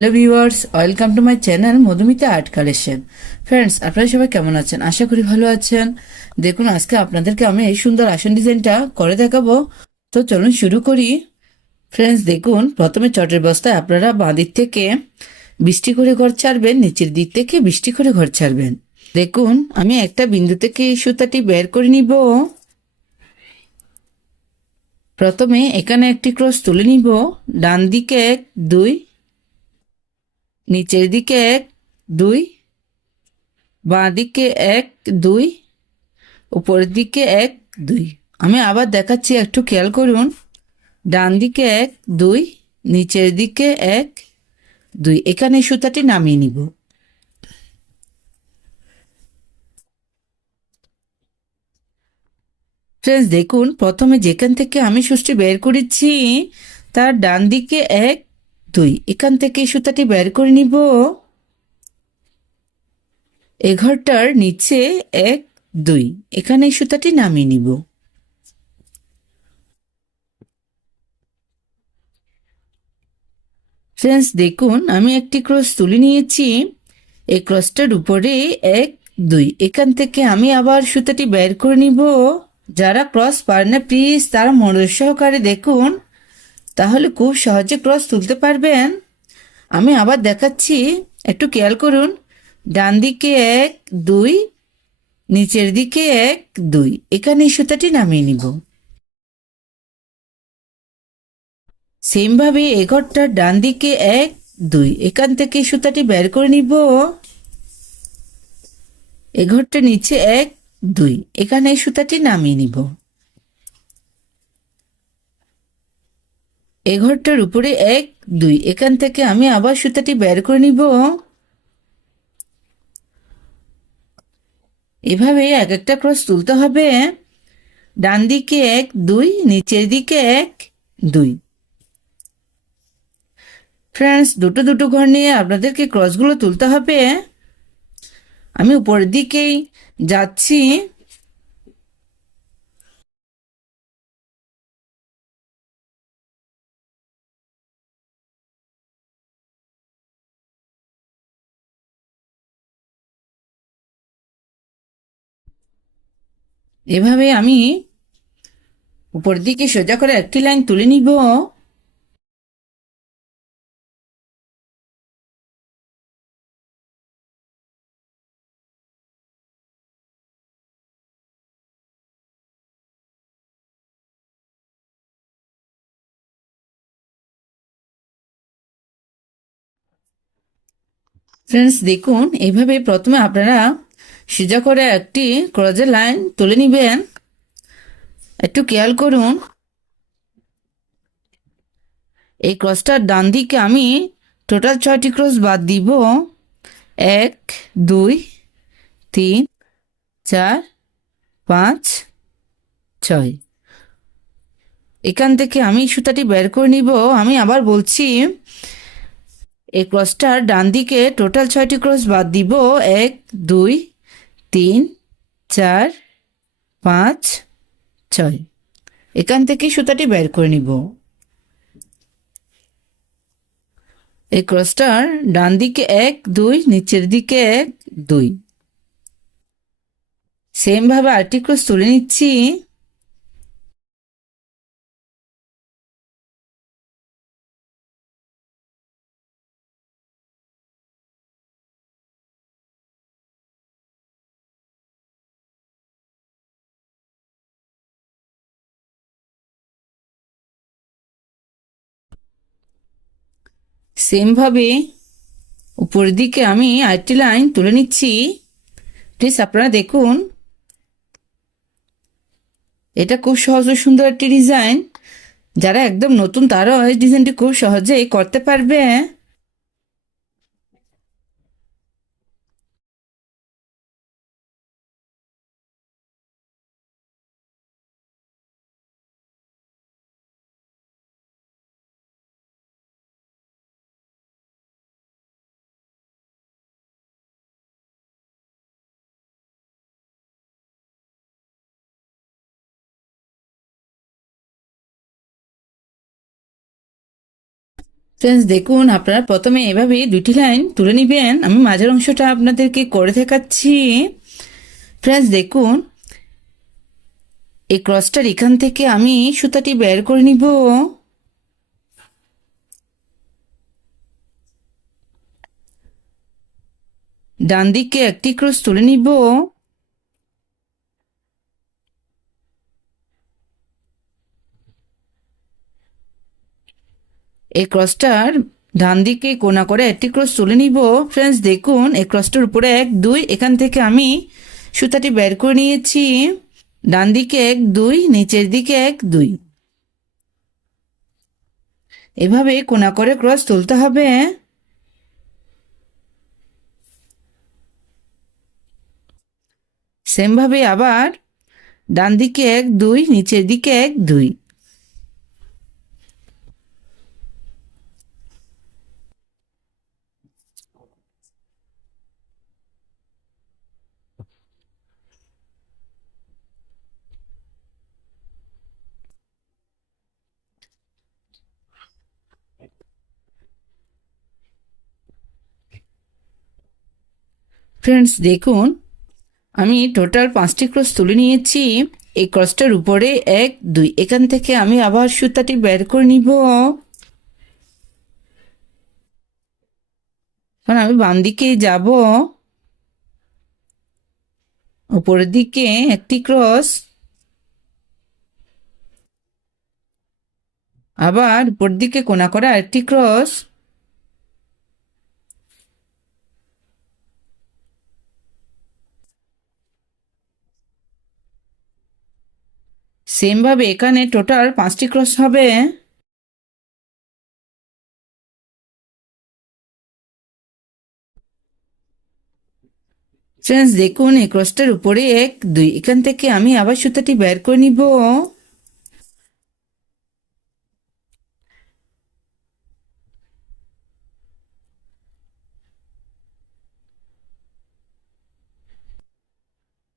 Hello viewers, welcome to my channel Madhumita art collection. Friends, আপনারা সবাই কেমন আছেন? আশা করি ভালো আছেন। দেখুন, আজকে আপনাদেরকে আমি এই সুন্দর আসন ডিজাইনটা করে দেখাবো। তো চলুন শুরু করি। ফ্রেন্ডস, দেখুন, প্রথমে চটের বস্তায় আপনারা বাঁ দিক থেকে 20টি করে ঘর ছাড়বেন, নিচের দিক থেকে 20টি করে ঘর ছাড়বেন। দেখুন, আমি একটা বিন্দু থেকে এই সুতাটি বের করে নিব। প্রথমে এখানে একটি ক্রস তুলে নিব। ডান দিকে 1 2, নিচের দিকে 1 2, বাঁ দিকে 1 2, উপরের দিকে 1 2। আমি আবার দেখাচ্ছি, একটু খেয়াল করুন। ডান দিকে 1 2, নিচের দিকে 1 2। এখানে সুতাটি নামিয়ে নিব। ফ্রেন্ডস, দেখুন, প্রথমে যেখান থেকে আমি সুচটি বের করেছি তার ডান দিকে 1 2, এখান থেকে সুতাটি বের করে নিব। এ ঘরটার নিচে 1 2, এখানে সুতাটি নামিয়ে নিব। ফ্রেন্ডস, দেখুন, আমি একটি ক্রস তুলে নিয়েছি। এই ক্রসটার উপরে 1 2, এখান থেকে আমি আবার সুতাটি বের করে নিব। যারা ক্রস পারে না, প্লিজ তারা মনোযোগ সহকারে দেখুন, তাহলে খুব সহজে ক্রস তুলতে পারবেন। আমি আবার দেখাচ্ছি, একটু খেয়াল করুন। ডান দিকে 1 2, নিচের দিকে 1 2, এখানে এই সুতাটি নামিয়ে নিব। সেমভাবে এ ঘরটার ডান দিকে 1 2, এখান থেকে সুতাটি বের করে নিব। এ ঘরটা নিচে 1 2, এখানে এই সুতাটি নামিয়ে নিব। এ ঘরটার উপরে 1 2, এখান থেকে আমি আবার সুতাটি বের করে নিব। এভাবে এক একটা ক্রস তুলতে হবে। ডান দিকে 1 2, নিচের দিকে 1 2। ফ্রেন্ডস, দুটো দুটো ঘর নিয়ে আপনাদেরকে ক্রসগুলো তুলতে হবে। আমি উপরের দিকেই যাচ্ছি। এভাবে আমি উপরের দিকে সোজা করে একটি লাইন তুলে নিব। ফ্রেন্ডস, দেখুন, এইভাবে প্রথমে আপনারা সোজা করে একটি ক্রসের লাইন তুলে নেবেন। একটু খেয়াল করুন, এই ক্রসটার ডান দিকে আমি টোটাল 6টি ক্রস বাদ দিব। 1 2 3 4 5 6। এখান থেকে আমি সুতাটি বের করে নিব। আমি আবার বলছি, এই ক্রসটার ডান দিকে টোটাল 6টি ক্রস বাদ দিব। 1 2 3 4 5 6। এখান থেকে সুতাটি বের করে নিব। এই ক্রসটার ডান দিকে 1 2, নিচের দিকে 1 2। সেম ভাবে আরেকটি ক্রস তুলে নিচ্ছি। সেম ভাবে উপরের দিকে আমি আরেকটি লাইন তুলে নিচ্ছি। প্লিজ আপনারা দেখুন, এটা খুব সহজ ও সুন্দর একটি ডিজাইন। যারা একদম নতুন তারাও এই ডিজাইনটি খুব সহজেই করতে পারবে। ফ্রেন্ডস দেখুন, আপনারা প্রথমে এভাবে দুটি লাইন তুলে নেবেন। আমি মাঝের অংশটা আপনাদেরকে করে দেখাচ্ছি। ফ্রেন্ডস দেখুন, এই ক্রসটার এখান থেকে আমি সুতাটি বের করে নিব। ডান দিকে একটি ক্রস তুলে নিব। এই ক্রসটার ডান দিকে কোনা করে একটি ক্রস তুলে নিব। ফ্রেন্ডস দেখুন, এই ক্রসটার উপরে 1 2, এখান থেকে আমি সুতাটি বের করে নিয়েছি। ডান দিকে 1 2, নিচের দিকে 1 2, এভাবে কোনা করে ক্রস তুলতে হবে। সেমভাবে আবার ডান দিকে 1 2, নিচের দিকে 1 2। ফ্রেন্ডস দেখুন, আমি টোটাল 5টি ক্রস তুলে নিয়েছি। এই ক্রসটার উপরে 1 2, এখান থেকে আমি আবার সুতাটি বের করে নিব। কারণ আমি বাম দিকেই যাব। উপরের দিকে একটি ক্রস, আবার উপর দিকে কোনা করা আরেকটি ক্রস। সেম ভাবে এখানে টোটাল 5টি ক্রস হবে। ফ্রেন্ডস দেখুন, এই ক্রসটার উপরে 1 2, এখান থেকে আমি আবার সুতাটি বের করে নিব।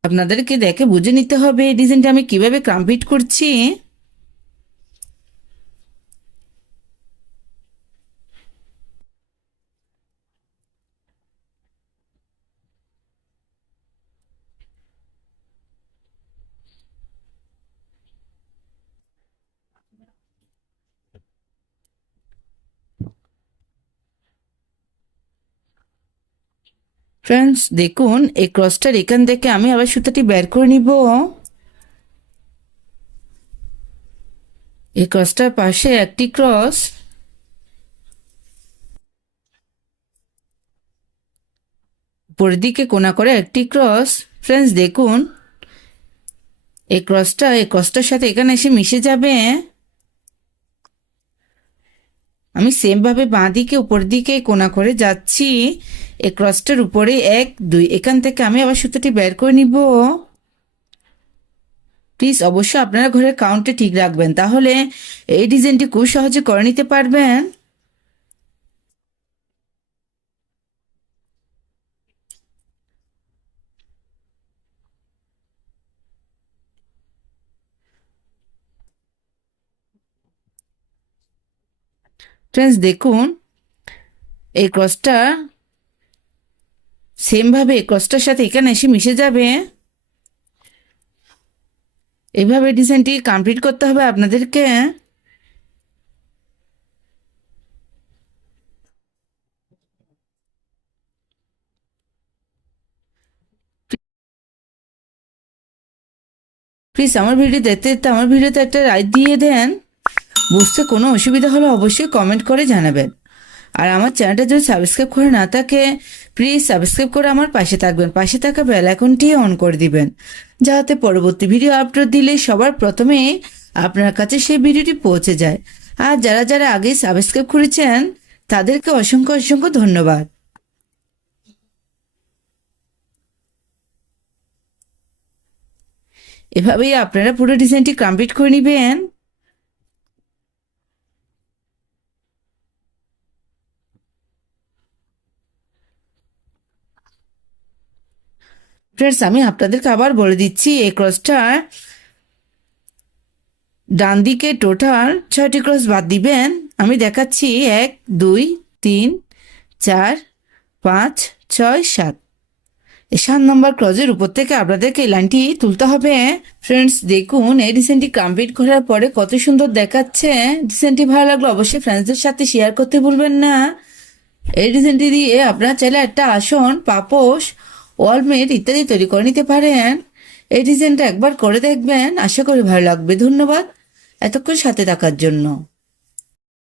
আপনাদেরকে দেখে বুঝে নিতে হবে এই ডিজাইনটা আমি কিভাবে কমপ্লিট করছি। ফ্রেন্ডস দেখুন, এই ক্রসটার এখান থেকে আমি আবার সুতাটি বের করে নিব। এই ক্রসটার পাশে একটি ক্রস, উপরের দিকে কোনা করে একটি ক্রস। ফ্রেন্ডস দেখুন, এই ক্রসটার সাথে এখানে এসে মিশে যাবে। আমি সেম ভাবে বাঁ দিকে উপর দিকে কোনা করে যাচ্ছি। এই ক্রসটার উপরে 1 2, এখান থেকে আমি আবার সুতাটি বের করে নিব। প্লিজ অবশ্যই আপনারা ঘরের কাউন্টে ঠিক রাখবেন, তাহলে এই ডিজাইনটি খুব সহজে করে নিতে পারবেন। ফ্রেন্ডস দেখুন, এই ক্রসটা সেমভাবে ক্রসটার সাথে এখানে এসে মিশে যাবে। এইভাবে ডিজাইনটি কমপ্লিট করতে হবে আপনাদেরকে। প্লিজ আমার ভিডিও দেখতে দেখতে আমার ভিডিওতে একটা লাইক দিয়ে দেন। বুঝতে কোনো অসুবিধা হলে অবশ্যই কমেন্ট করে জানাবেন। আর আমার চ্যানেলটা যদি সাবস্ক্রাইব করে না থাকে, প্লিজ সাবস্ক্রাইব করে আমার পাশে থাকবেন। পাশে থাকা বেল আইকনটি অন করে দিবেন, যাতে পরবর্তী ভিডিও আপলোড দিলে সবার প্রথমে আপনার কাছে সেই ভিডিওটি পৌঁছে যায়। আর যারা যারা আগেই সাবস্ক্রাইব করেছেন তাদেরকে অসংখ্য অসংখ্য ধন্যবাদ। এভাবেই আপনারা পুরো ডিজাইনটি কমপ্লিট করে নেবেন। ফ্রেন্ডস আমি আপনাদেরকে আবার বলে দিচ্ছি, এই ক্রসটা ডান দিকে টোটাল 6টি ক্রস বাদ দিবেন, আমি দেখাচ্ছি 1 2 3 4 5 6 7। এই 7 নম্বর ক্রজের উপর থেকে আপনাদেরকে এই লাইনটি তুলতে হবে। ফ্রেন্ডস দেখুন, এই ডিজাইনটি কমপ্লিট করার পরে কত সুন্দর দেখাচ্ছে। ডিজাইনটি ভালো লাগলো অবশ্যই ফ্রেন্ডসদের সাথে শেয়ার করতে ভুলবেন না। এই ডিজাইনটি দিয়ে আপনারা চাইলে একটা আসন, পাপোশ, ওয়ালমেট ইত্যাদি তৈরি করে নিতে পারেন। এই ডিজাইনটা একবার করে দেখবেন, আশা করি ভালো লাগবে। ধন্যবাদ এতক্ষণ সাথে থাকার জন্য।